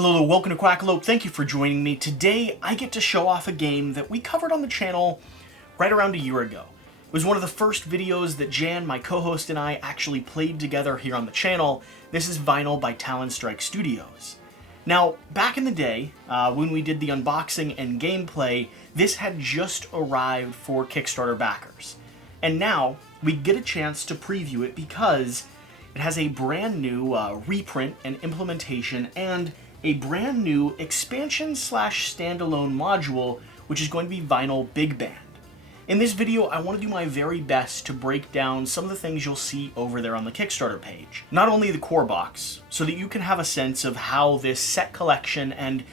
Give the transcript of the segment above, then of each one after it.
Hello, welcome to Quackalope. Thank you for joining me. Today, I get to show off a game that we covered on the channel right around a year ago. It was one of the first videos that Jan, my co-host, and I actually played together here on the channel. This is Vinyl by Talon Strike Studios. Now, back in the day, when we did the unboxing and gameplay, this had just arrived for Kickstarter backers. And now, we get a chance to preview it because it has a brand new reprint and implementation and a brand new expansion/standalone module, which is going to be Vinyl Big Band. In this video, I want to do my very best to break down some of the things you'll see over there on the Kickstarter page. Not only the core box, so that you can have a sense of how this set collection and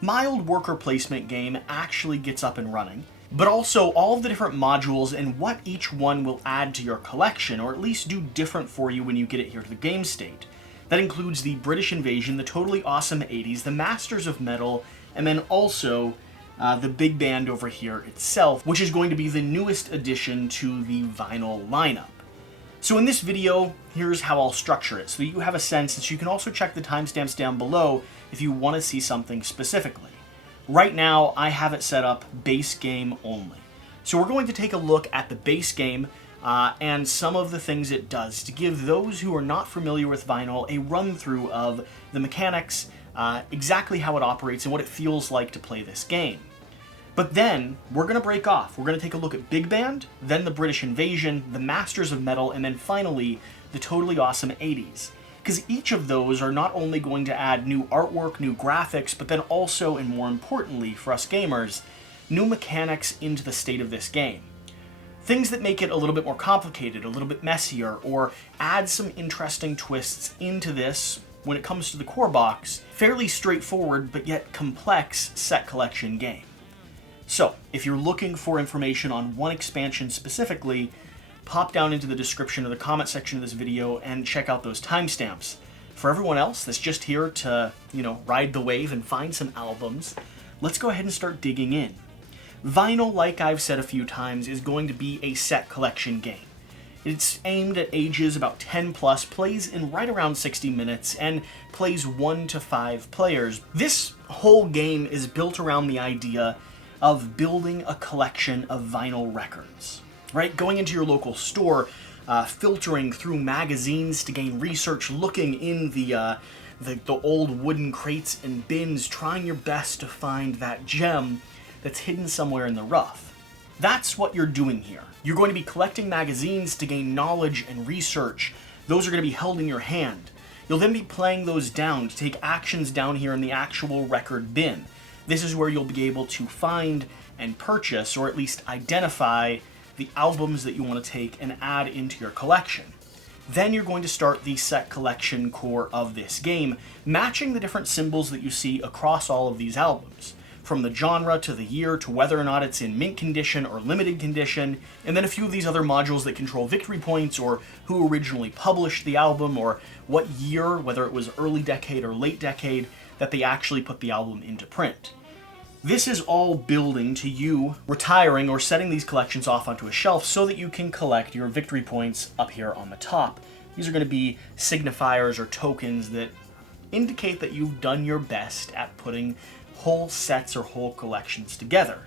mild worker placement game actually gets up and running, but also all of the different modules and what each one will add to your collection, or at least do different for you when you get it here to the game state. That includes the Brtish Invasion, the Totally Awesome 80s, the Masters of Metal, and then also the Big Band over here itself, which is going to be the newest addition to the vinyl lineup. So in this video, here's how I'll structure it, so that you have a sense that you can also check the timestamps down below if you want to see something specifically. Right now, I have it set up base game only. So we're going to take a look at the base game and some of the things it does to give those who are not familiar with vinyl a run-through of the mechanics, exactly how it operates, and what it feels like to play this game. But then, we're going to break off. We're going to take a look at Big Band, then the Brtish Invasion, the Masters of Metal, and then finally, the Totally Awesome 80s. Because each of those are not only going to add new artwork, new graphics, but then also, and more importantly for us gamers, new mechanics into the state of this game. Things that make it a little bit more complicated, a little bit messier, or add some interesting twists into this when it comes to the core box, fairly straightforward but yet complex set collection game. So, if you're looking for information on one expansion specifically, pop down into the description or the comment section of this video and check out those timestamps. For everyone else that's just here to, ride the wave and find some albums, let's go ahead and start digging in. Vinyl, like I've said a few times, is going to be a set collection game. It's aimed at ages about 10 plus, plays in right around 60 minutes, and plays 1 to 5 players. This whole game is built around the idea of building a collection of vinyl records, right? Going into your local store, filtering through magazines to gain research, looking in the old wooden crates and bins, trying your best to find that gem that's hidden somewhere in the rough. That's what you're doing here. You're going to be collecting magazines to gain knowledge and research. Those are going to be held in your hand. You'll then be playing those down to take actions down here in the actual record bin. This is where you'll be able to find and purchase, or at least identify, the albums that you want to take and add into your collection. Then you're going to start the set collection core of this game, matching the different symbols that you see across all of these albums, from the genre to the year to whether or not it's in mint condition or limited condition, and then a few of these other modules that control victory points, or who originally published the album, or what year, whether it was early decade or late decade, that they actually put the album into print. This is all building to you retiring or setting these collections off onto a shelf so that you can collect your victory points up here on the top. These are going to be signifiers or tokens that indicate that you've done your best at putting whole sets or whole collections together.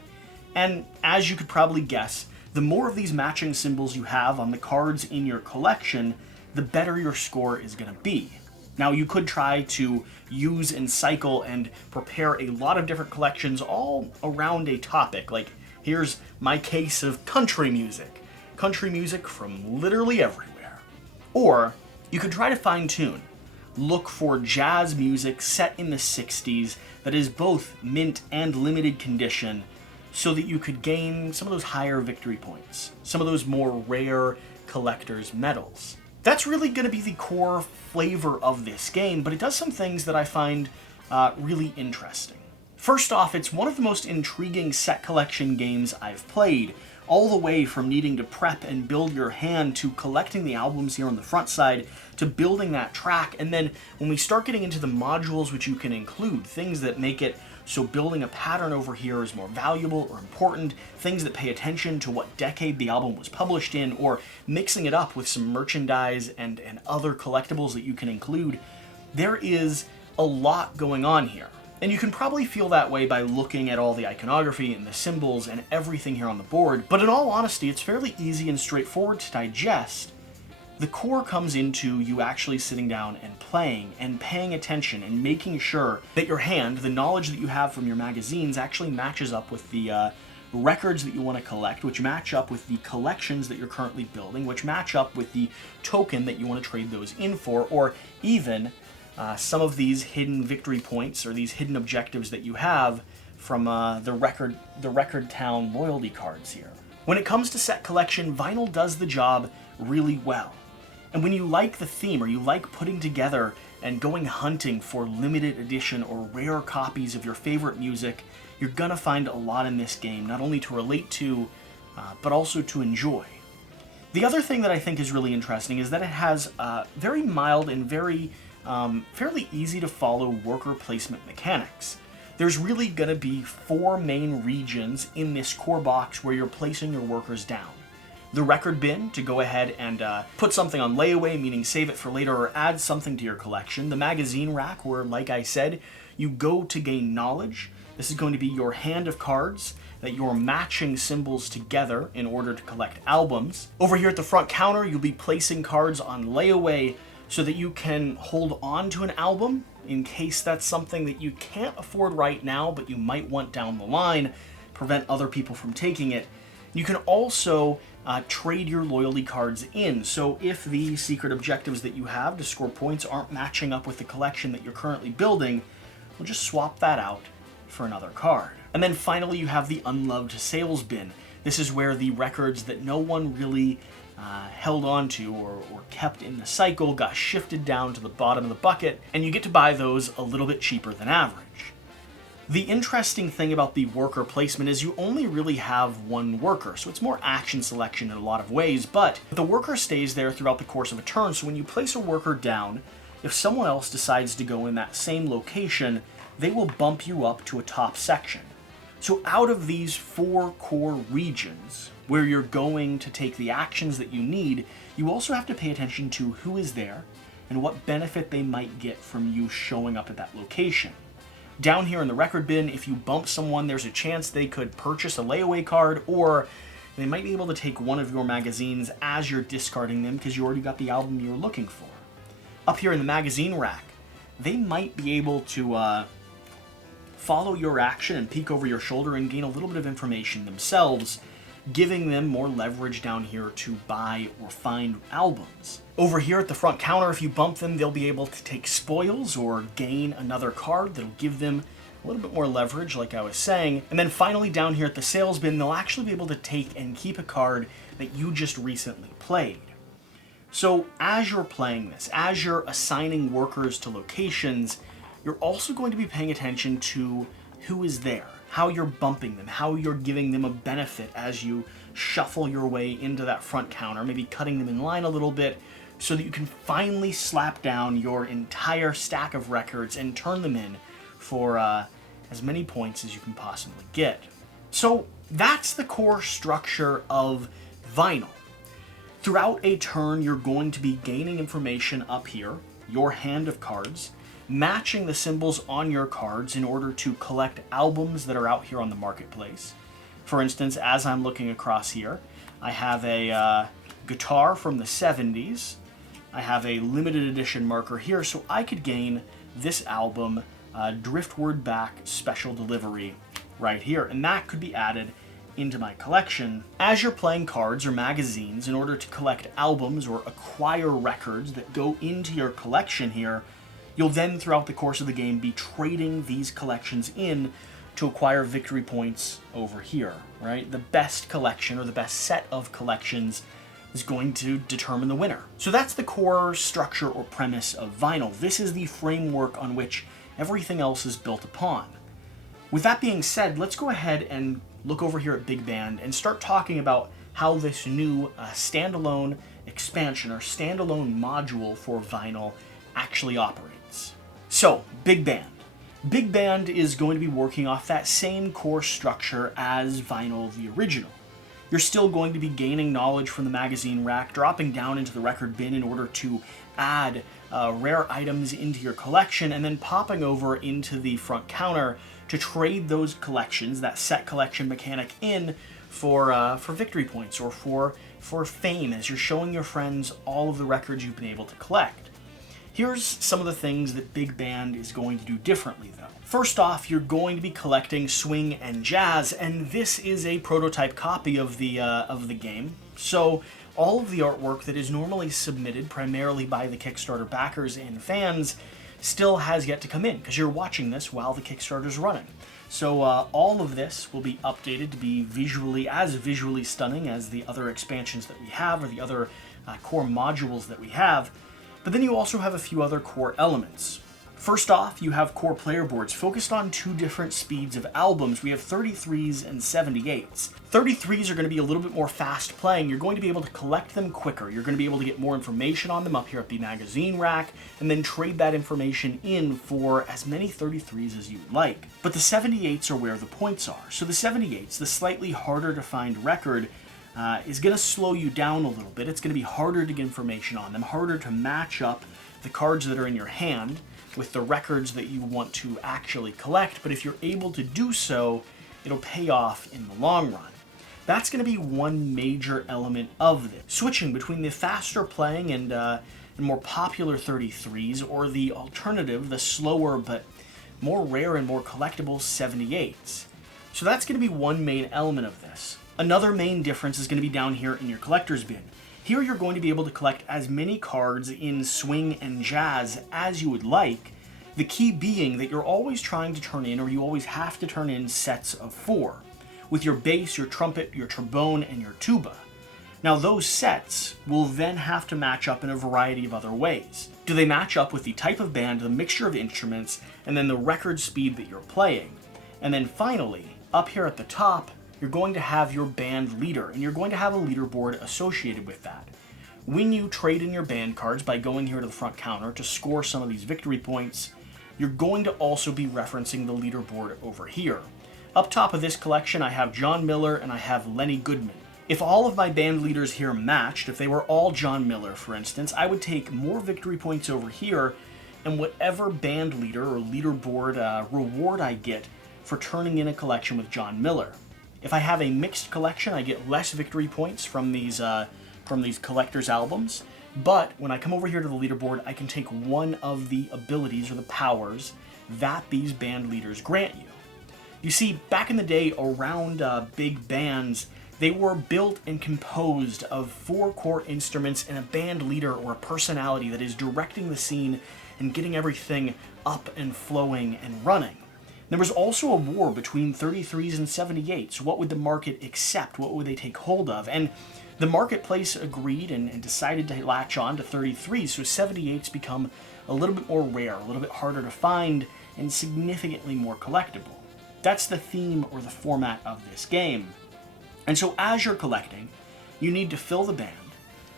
And as you could probably guess, the more of these matching symbols you have on the cards in your collection, the better your score is going to be. Now, you could try to use and cycle and prepare a lot of different collections all around a topic, like here's my case of country music from literally everywhere. Or you could try to fine-tune. Look for jazz music set in the 60s that is both mint and limited condition, so that you could gain some of those higher victory points, some of those more rare collector's medals. That's really going to be the core flavor of this game, but it does some things that I find really interesting. First off, it's one of the most intriguing set collection games I've played, all the way from needing to prep and build your hand to collecting the albums here on the front side to building that track, and then when we start getting into the modules which you can include, things that make it so building a pattern over here is more valuable or important, things that pay attention to what decade the album was published in, or mixing it up with some merchandise and other collectibles that you can include, there is a lot going on here. And you can probably feel that way by looking at all the iconography and the symbols and everything here on the board, but in all honesty, it's fairly easy and straightforward to digest. The core comes into you actually sitting down and playing and paying attention and making sure that your hand, the knowledge that you have from your magazines, actually matches up with the records that you want to collect, which match up with the collections that you're currently building, which match up with the token that you want to trade those in for, or even some of these hidden victory points or these hidden objectives that you have from the Record Town loyalty cards here. When it comes to set collection, vinyl does the job really well. And when you like the theme, or you like putting together and going hunting for limited edition or rare copies of your favorite music, you're gonna find a lot in this game, not only to relate to, but also to enjoy. The other thing that I think is really interesting is that it has very mild and very fairly easy to follow worker placement mechanics. There's really gonna be 4 main regions in this core box where you're placing your workers down. The record bin, to go ahead and put something on layaway, meaning save it for later or add something to your collection. The magazine rack, where, like I said, you go to gain knowledge. This is going to be your hand of cards that you're matching symbols together in order to collect albums. Over here at the front counter, you'll be placing cards on layaway so that you can hold on to an album in case that's something that you can't afford right now, but you might want down the line, prevent other people from taking it. You can also trade your loyalty cards in, so if the secret objectives that you have to score points aren't matching up with the collection that you're currently building, we'll just swap that out for another card. And then finally you have the unloved sales bin. This is where the records that no one really held on to or kept in the cycle got shifted down to the bottom of the bucket, and you get to buy those a little bit cheaper than average. The interesting thing about the worker placement is you only really have one worker, so it's more action selection in a lot of ways, but the worker stays there throughout the course of a turn, so when you place a worker down, if someone else decides to go in that same location, they will bump you up to a top section. So out of these 4 core regions, where you're going to take the actions that you need, you also have to pay attention to who is there and what benefit they might get from you showing up at that location. Down here in the record bin, if you bump someone, there's a chance they could purchase a layaway card, or they might be able to take one of your magazines as you're discarding them because you already got the album you were looking for. Up here in the magazine rack, they might be able to follow your action and peek over your shoulder and gain a little bit of information themselves, giving them more leverage down here to buy or find albums. Over here at the front counter, if you bump them, they'll be able to take spoils or gain another card that'll give them a little bit more leverage, like I was saying. And then finally down here at the sales bin, they'll actually be able to take and keep a card that you just recently played. So as you're playing this, as you're assigning workers to locations, you're also going to be paying attention to who is there, how you're bumping them, how you're giving them a benefit as you shuffle your way into that front counter, maybe cutting them in line a little bit so that you can finally slap down your entire stack of records and turn them in for as many points as you can possibly get. So that's the core structure of vinyl. Throughout a turn, you're going to be gaining information up here, your hand of cards, matching the symbols on your cards in order to collect albums that are out here on the marketplace. For instance, as I'm looking across here, I have a guitar from the 70s. I have a limited edition marker here, so I could gain this album, Driftward Back Special Delivery, right here, and that could be added into my collection. As you're playing cards or magazines, in order to collect albums or acquire records that go into your collection here, you'll then, throughout the course of the game, be trading these collections in to acquire victory points over here, right? The best collection or the best set of collections is going to determine the winner. So that's the core structure or premise of vinyl. This is the framework on which everything else is built upon. With that being said, let's go ahead and look over here at Big Band and start talking about how this new standalone expansion or standalone module for vinyl actually operates. So, Big Band. Big Band is going to be working off that same core structure as vinyl the original. You're still going to be gaining knowledge from the magazine rack, dropping down into the record bin in order to add rare items into your collection, and then popping over into the front counter to trade those collections, that set collection mechanic, in for victory points or for fame, as you're showing your friends all of the records you've been able to collect. Here's some of the things that Big Band is going to do differently, though. First off, you're going to be collecting swing and jazz, and this is a prototype copy of the game. So all of the artwork that is normally submitted primarily by the Kickstarter backers and fans still has yet to come in, because you're watching this while the Kickstarter's running. So all of this will be updated to be as visually stunning as the other expansions that we have, or the other core modules that we have. But then you also have a few other core elements. First off, you have core player boards focused on two different speeds of albums. We have 33s and 78s. 33s are going to be a little bit more fast playing. You're going to be able to collect them quicker. You're going to be able to get more information on them up here at the magazine rack, and then trade that information in for as many 33s as you'd like. But the 78s are where the points are. So the 78s, the slightly harder to find record, is going to slow you down a little bit. It's going to be harder to get information on them, harder to match up the cards that are in your hand with the records that you want to actually collect, but if you're able to do so, it'll pay off in the long run. That's going to be one major element of this. Switching between the faster playing and more popular 33s, or the alternative, the slower but more rare and more collectible 78s. So that's going to be one main element of this. Another main difference is going to be down here in your collector's bin. Here you're going to be able to collect as many cards in swing and jazz as you would like, the key being that you're always trying to turn in, or you always have to turn in, sets of 4, with your bass, your trumpet, your trombone, and your tuba. Now those sets will then have to match up in a variety of other ways. Do they match up with the type of band, the mixture of instruments, and then the record speed that you're playing? And then finally, up here at the top, you're going to have your band leader, and you're going to have a leaderboard associated with that. When you trade in your band cards by going here to the front counter to score some of these victory points, you're going to also be referencing the leaderboard over here. Up top of this collection, I have John Miller and I have Lenny Goodman. If all of my band leaders here matched, if they were all John Miller, for instance, I would take more victory points over here, and whatever band leader or leaderboard reward I get for turning in a collection with John Miller. If I have a mixed collection, I get less victory points from these collector's albums, but when I come over here to the leaderboard, I can take one of the abilities or the powers that these band leaders grant you. You see, back in the day, around big bands, they were built and composed of 4 core instruments and a band leader or a personality that is directing the scene and getting everything up and flowing and running. There was also a war between 33s and 78s. What would the market accept? What would they take hold of? And the marketplace agreed and decided to latch on to 33s, so 78s become a little bit more rare, a little bit harder to find, and significantly more collectible. That's the theme or the format of this game. And so as you're collecting, you need to fill the band.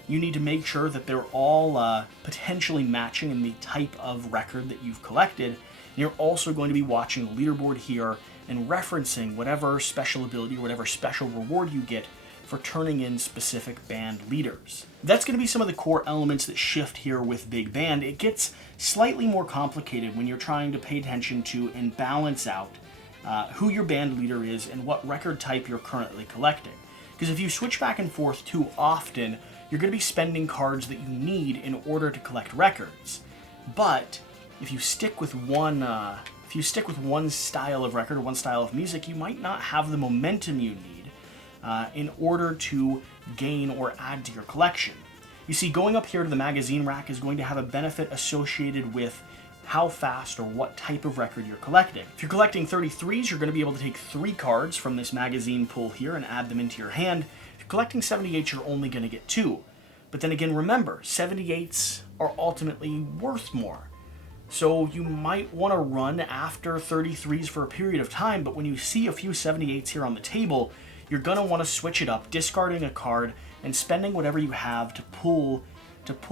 You need to make sure that they're all potentially matching in the type of record that you've collected. And you're also going to be watching the leaderboard here and referencing whatever special ability or whatever special reward you get for turning in specific band leaders. That's going to be some of the core elements that shift here with Big Band. It gets slightly more complicated when you're trying to pay attention to and balance out who your band leader is and what record type you're currently collecting. Because if you switch back and forth too often, you're going to be spending cards that you need in order to collect records. But if you stick with one style of record or one style of music, you might not have the momentum you need in order to gain or add to your collection. You see, going up here to the magazine rack is going to have a benefit associated with how fast or what type of record you're collecting. If you're collecting 33s, you're going to be able to take 3 cards from this magazine pull here and add them into your hand. If you're collecting 78s, you're only going to get 2. But then again, remember, 78s are ultimately worth more. So you might want to run after 33s for a period of time, but when you see a few 78s here on the table, you're going to want to switch it up, discarding a card and spending whatever you have to pull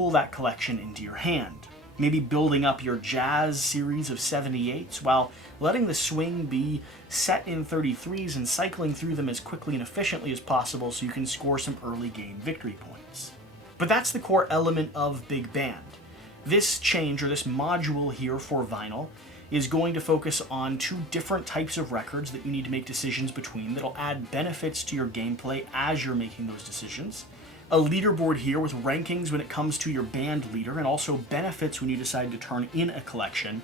that collection into your hand. Maybe building up your jazz series of 78s while letting the swing be set in 33s and cycling through them as quickly and efficiently as possible so you can score some early game victory points. But that's the core element of Big Band. This change, or this module here for vinyl, is going to focus on 2 different types of records that you need to make decisions between that'll add benefits to your gameplay as you're making those decisions. A leaderboard here with rankings when it comes to your band leader, and also benefits when you decide to turn in a collection.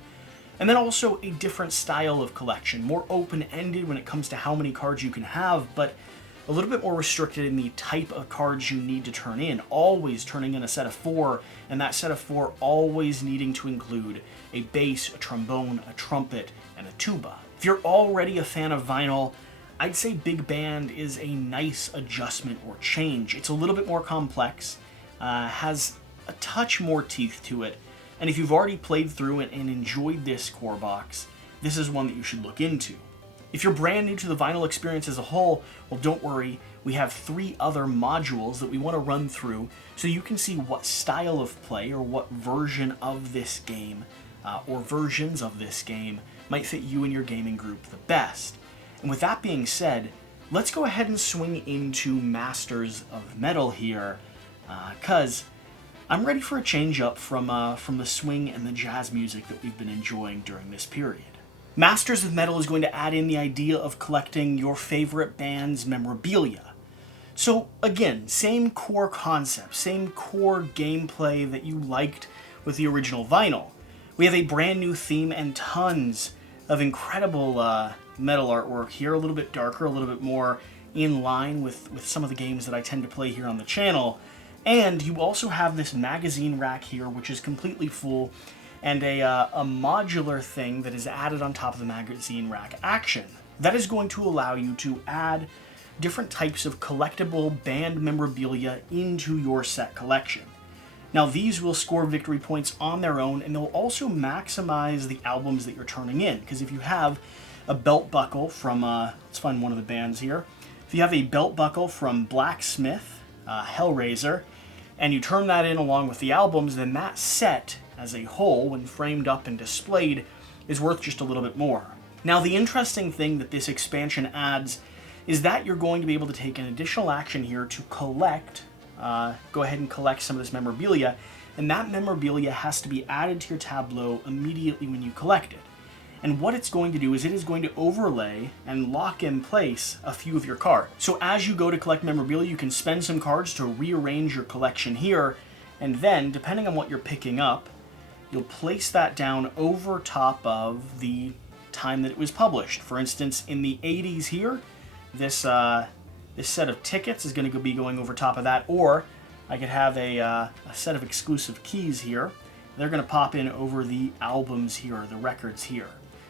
And then also a different style of collection, more open-ended when it comes to how many cards you can have, but a little bit more restricted in the type of cards you need to turn in, always turning in a set of 4, and that set of 4 always needing to include a bass, a trombone, a trumpet, and a tuba. If you're already a fan of vinyl, I'd say Big Band is a nice adjustment or change. It's a little bit more complex, has a touch more teeth to it, and if you've already played through it and enjoyed this core box, this is one that you should look into. If you're brand new to the vinyl experience as a whole, well, don't worry, we have 3 other modules that we want to run through so you can see what style of play or what version of this game or versions of this game might fit you and your gaming group the best. And with that being said, let's go ahead and swing into Masters of Metal here, because I'm ready for a change up from the swing and the jazz music that we've been enjoying during this period. Masters of Metal is going to add in the idea of collecting your favorite band's memorabilia. So again, same core concept, same core gameplay that you liked with the original vinyl. We have a brand new theme and tons of incredible metal artwork here, a little bit darker, a little bit more in line with some of the games that I tend to play here on the channel. And you also have this magazine rack here, which is completely full, and a modular thing that is added on top of the magazine rack action. That is going to allow you to add different types of collectible band memorabilia into your set collection. Now these will score victory points on their own, and they'll also maximize the albums that you're turning in, because if you have a belt buckle from, let's find one of the bands here. If you have a belt buckle from Blacksmith, Hellraiser, and you turn that in along with the albums, then that set as a whole, when framed up and displayed, is worth just a little bit more. Now, the interesting thing that this expansion adds is that you're going to be able to take an additional action here to collect, go ahead and collect some of this memorabilia, and that memorabilia has to be added to your tableau immediately when you collect it. And what it's going to do is it is going to overlay and lock in place a few of your cards. So as you go to collect memorabilia, you can spend some cards to rearrange your collection here, and then, depending on what you're picking up, you'll place that down over top of the time that it was published. For instance, in the 80s here, this set of tickets is going to be going over top of that, or I could have a set of exclusive keys here. They're going to pop in over the albums here, or the records here.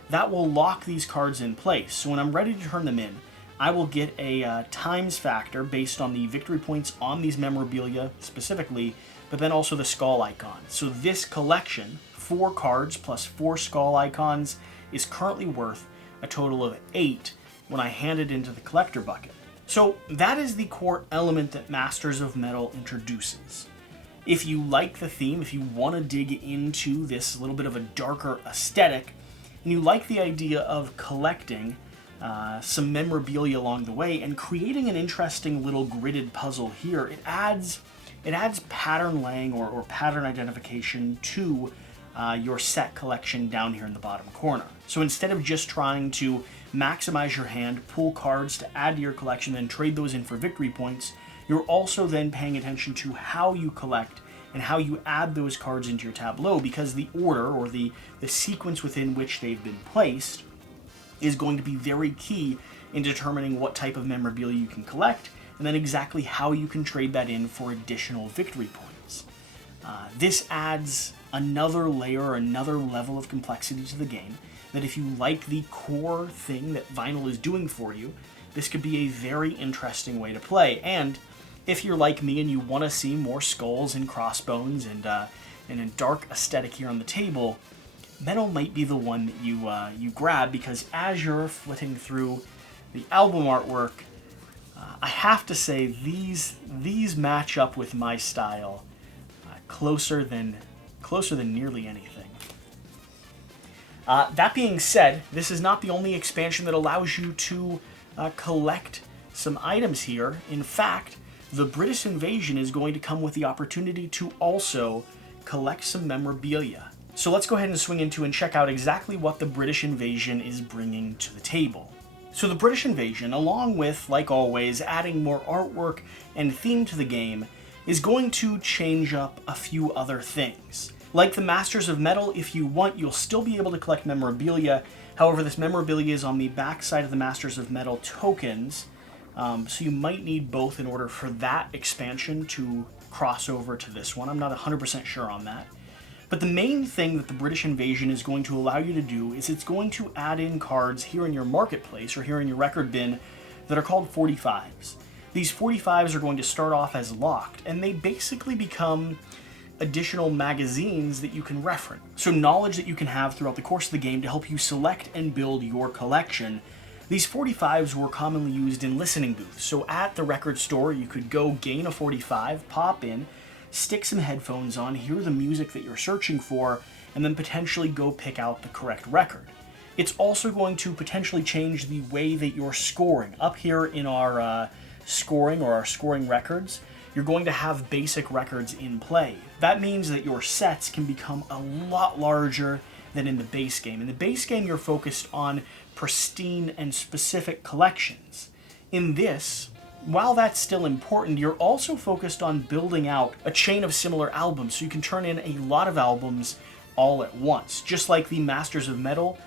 That will lock these cards in place. So when I'm ready to turn them in, I will get a times factor based on the victory points on these memorabilia specifically, but then also the skull icon. So this collection, 4 cards plus 4 skull icons, is currently worth a total of 8 when I hand it into the collector bucket. So that is the core element that Masters of Metal introduces. If you like the theme, if you want to dig into this little bit of a darker aesthetic, and you like the idea of collecting some memorabilia along the way and creating an interesting little gridded puzzle here, it adds pattern laying or pattern identification to your set collection down here in the bottom corner. So instead of just trying to maximize your hand, pull cards to add to your collection, then trade those in for victory points, you're also then paying attention to how you collect and how you add those cards into your tableau, because the order or the sequence within which they've been placed is going to be very key in determining what type of memorabilia you can collect, and then exactly how you can trade that in for additional victory points. This adds another layer, another level of complexity to the game, that if you like the core thing that vinyl is doing for you, this could be a very interesting way to play. And if you're like me and you want to see more skulls and crossbones and a dark aesthetic here on the table, metal might be the one that you grab, because as you're flitting through the album artwork, I have to say these match up with my style closer than nearly anything. That being said, this is not the only expansion that allows you to collect some items here. In fact, the British Invasion is going to come with the opportunity to also collect some memorabilia. So let's go ahead and swing into and check out exactly what the British Invasion is bringing to the table. So the British Invasion, along with, like always, adding more artwork and theme to the game, is going to change up a few other things. Like the Masters of Metal, if you want, you'll still be able to collect memorabilia. However, this memorabilia is on the back side of the Masters of Metal tokens, so you might need both in order for that expansion to cross over to this one. I'm not 100% sure on that. But the main thing that the British Invasion is going to allow you to do is it's going to add in cards here in your marketplace or here in your record bin that are called 45s. These 45s are going to start off as locked, and they basically become additional magazines that you can reference. So knowledge that you can have throughout the course of the game to help you select and build your collection. These 45s were commonly used in listening booths. So at the record store, you could go gain a 45, pop in, stick some headphones on, hear the music that you're searching for, and then potentially go pick out the correct record. It's also going to potentially change the way that you're scoring. Up here in our scoring or our scoring records, you're going to have basic records in play. That means that your sets can become a lot larger than in the base game. In the base game, you're focused on pristine and specific collections. In this, while that's still important, you're also focused on building out a chain of similar albums, so you can turn in a lot of albums all at once. Just like the Masters of Metal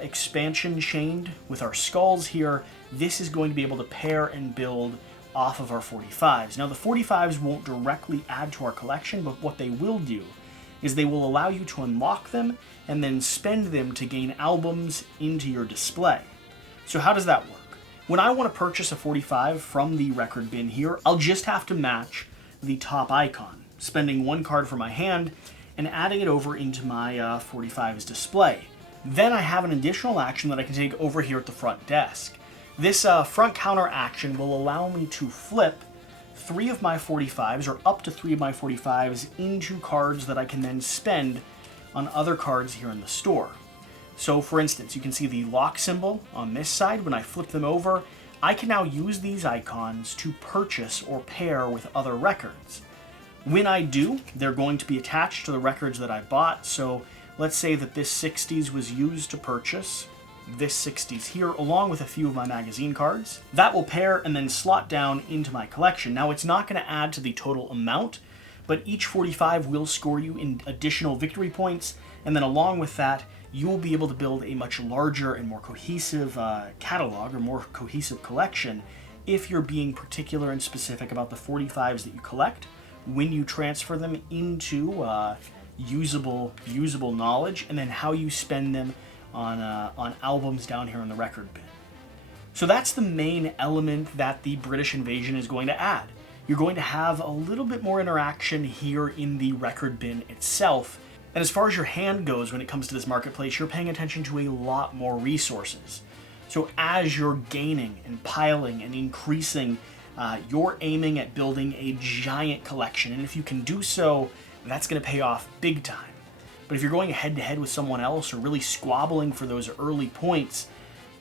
expansion chained with our skulls here, this is going to be able to pair and build off of our 45s. Now the 45s won't directly add to our collection, but what they will do is they will allow you to unlock them and then spend them to gain albums into your display. So how does that work? When I want to purchase a 45 from the record bin here, I'll just have to match the top icon, spending one card from my hand and adding it over into my 45's display. Then I have an additional action that I can take over here at the front desk. This front counter action will allow me to flip 3 of my 45s, or up to 3 of my 45s, into cards that I can then spend on other cards here in the store. So for instance, you can see the lock symbol on this side. When I flip them over, I can now use these icons to purchase or pair with other records. When I do, they're going to be attached to the records that I bought. So let's say that this 60s was used to purchase this 60s here, along with a few of my magazine cards. That will pair and then slot down into my collection. Now, it's not going to add to the total amount, but each 45 will score you in additional victory points, and then along with that, you will be able to build a much larger and more cohesive catalog or more cohesive collection if you're being particular and specific about the 45s that you collect when you transfer them into usable knowledge, and then how you spend them on albums down here in the record bin. So that's the main element that the British Invasion is going to add. You're going to have a little bit more interaction here in the record bin itself. And as far as your hand goes when it comes to this marketplace, you're paying attention to a lot more resources. So as you're gaining and piling and increasing, you're aiming at building a giant collection. And if you can do so, that's going to pay off big time. But if you're going head-to-head with someone else or really squabbling for those early points,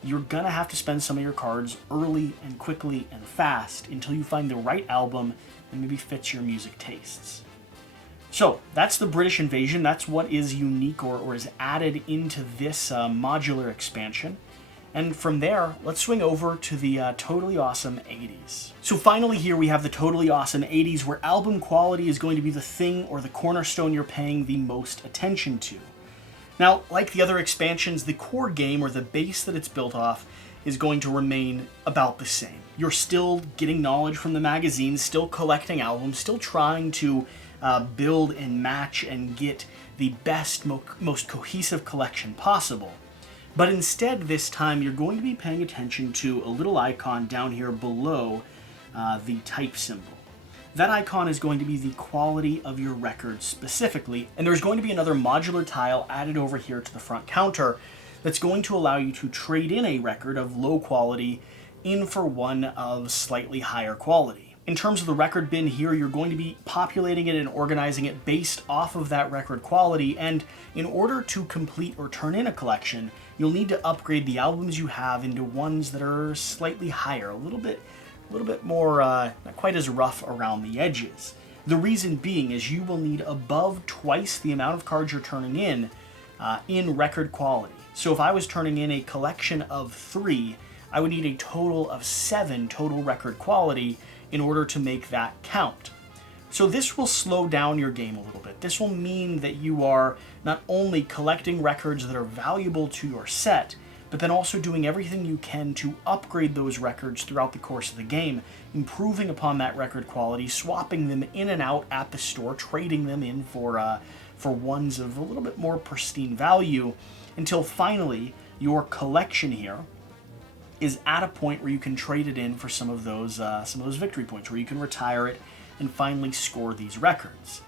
you're going to have to spend some of your cards early and quickly and fast until you find the right album that maybe fits your music tastes. So that's the British Invasion. That's what is unique or is added into this modular expansion. And from there, let's swing over to the Totally Awesome 80s. So finally here we have the Totally Awesome 80s, where album quality is going to be the thing or the cornerstone you're paying the most attention to. Now, like the other expansions, the core game or the base that it's built off is going to remain about the same. You're still getting knowledge from the magazines, still collecting albums, still trying to build and match and get the best, most cohesive collection possible. But instead, this time, you're going to be paying attention to a little icon down here below the type symbol. That icon is going to be the quality of your record specifically, and there's going to be another modular tile added over here to the front counter that's going to allow you to trade in a record of low quality in for one of slightly higher quality. In terms of the record bin here, you're going to be populating it and organizing it based off of that record quality, and in order to complete or turn in a collection, you'll need to upgrade the albums you have into ones that are slightly higher, a little bit more, not quite as rough around the edges. The reason being is you will need above twice the amount of cards you're turning in record quality. So if I was turning in a collection of 3, I would need a total of 7 total record quality in order to make that count. So this will slow down your game a little bit. This will mean that you are not only collecting records that are valuable to your set, but then also doing everything you can to upgrade those records throughout the course of the game, improving upon that record quality, swapping them in and out at the store, trading them in for ones of a little bit more pristine value, until finally your collection here is at a point where you can trade it in for some of those victory points, where you can retire it and finally score these records.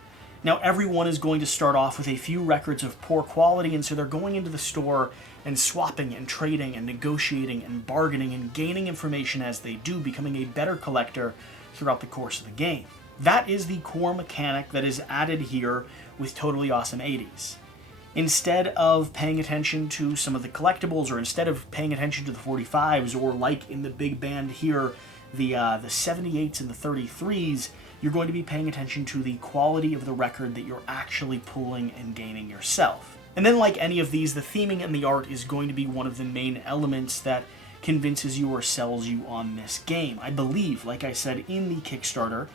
Now, everyone is going to start off with a few records of poor quality, and so they're going into the store and swapping and trading and negotiating and bargaining and gaining information as they do, becoming a better collector throughout the course of the game. That is the core mechanic that is added here with Totally Awesome 80s. Instead of paying attention to some of the collectibles, or instead of paying attention to the 45s, or like in the big band here, the 78s and the 33s, you're going to be paying attention to the quality of the record that you're actually pulling and gaining yourself. And then, like any of these, the theming and the art is going to be one of the main elements that convinces you or sells you on this game. I believe, like I said in the Kickstarter,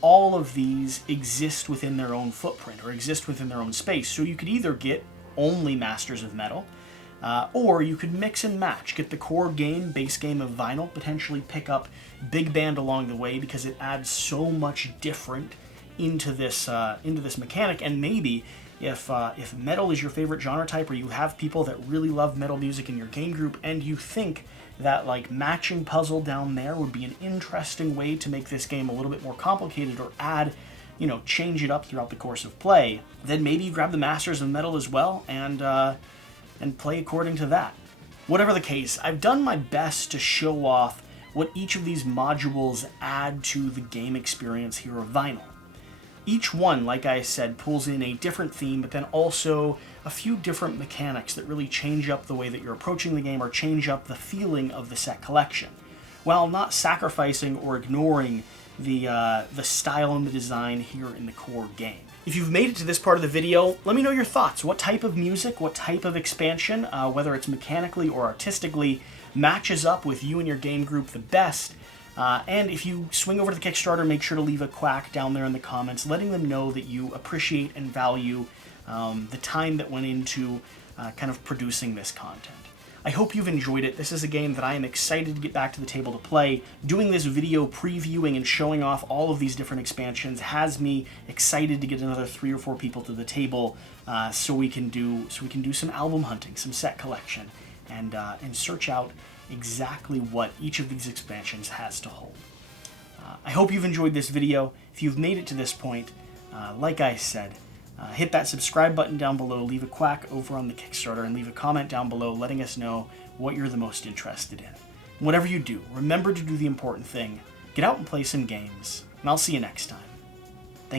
all of these exist within their own footprint, or exist within their own space. So you could either get only Masters of Metal, or you could mix and match, get the core game, base game of Vinyl, potentially pick up Big Band along the way, because it adds so much different into this mechanic. And maybe if metal is your favorite genre type, or you have people that really love metal music in your game group, and you think that like matching puzzle down there would be an interesting way to make this game a little bit more complicated, or add, change it up throughout the course of play, then maybe you grab the Masters of Metal as well and play according to that. Whatever the case, I've done my best to show off what each of these modules add to the game experience here of Vinyl. Each one, like I said, pulls in a different theme, but then also a few different mechanics that really change up the way that you're approaching the game, or change up the feeling of the set collection, while not sacrificing or ignoring the style and the design here in the core game. If you've made it to this part of the video, let me know your thoughts. What type of music, what type of expansion, whether it's mechanically or artistically, matches up with you and your game group the best? And if you swing over to the Kickstarter, make sure to leave a quack down there in the comments, letting them know that you appreciate and value the time that went into kind of producing this content. I hope you've enjoyed it. This is a game that I am excited to get back to the table to play. Doing this video previewing and showing off all of these different expansions has me excited to get another 3 or 4 people to the table, so we can do some album hunting, some set collection, and search out exactly what each of these expansions has to hold. I hope you've enjoyed this video. If you've made it to this point, like I said, hit that subscribe button down below, leave a quack over on the Kickstarter, and leave a comment down below letting us know what you're the most interested in. Whatever you do, remember to do the important thing. Get out and play some games, and I'll see you next time.